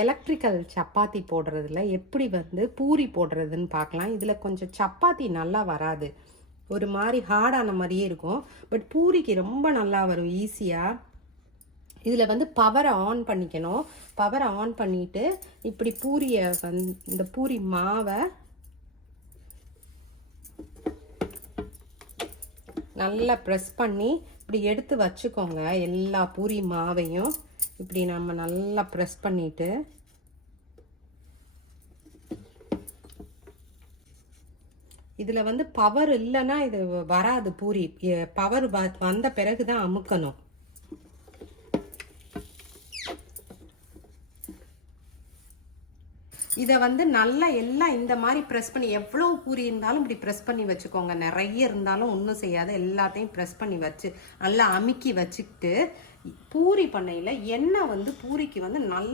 Electrical chapati போடுறதுல எப்படி வந்து பூரி போடுறதுன்னு பார்க்கலாம். இதில் கொஞ்சம் சப்பாத்தி நல்லா வராது, ஒரு மாதிரி ஹார்டான மாதிரியே இருக்கும். பட் பூரிக்கு ரொம்ப நல்லா வரும் ஈஸியாக. இதில் வந்து பவரை ஆன் பண்ணிக்கணும். பவரை ஆன் பண்ணிவிட்டு இப்படி பூரியை இந்த பூரி மாவை நல்லா ப்ரெஸ் பண்ணி இப்படி எடுத்து வச்சுக்கோங்க. எல்லா பூரி மாவையும் இப்படி நம்ம நல்லா ப்ரெஸ் பண்ணிவிட்டு இதில் வந்து பவர் இல்லைன்னா இது வராது பூரி. பவர் வந்த பிறகு தான் அமுக்கணும். இதை வந்து நல்லா எல்லாம் இந்த மாதிரி ப்ரெஸ் பண்ணி, எவ்வளோ பூரி இருந்தாலும் இப்படி ப்ரெஸ் பண்ணி வச்சுக்கோங்க. நிறைய இருந்தாலும் ஒன்றும் செய்யாது, எல்லாத்தையும் ப்ரெஸ் பண்ணி வச்சு நல்லா அமுக்கி வச்சுக்கிட்டு பூரி பண்ணையில் எண்ணெய் வந்து பூரிக்கு வந்து நல்லா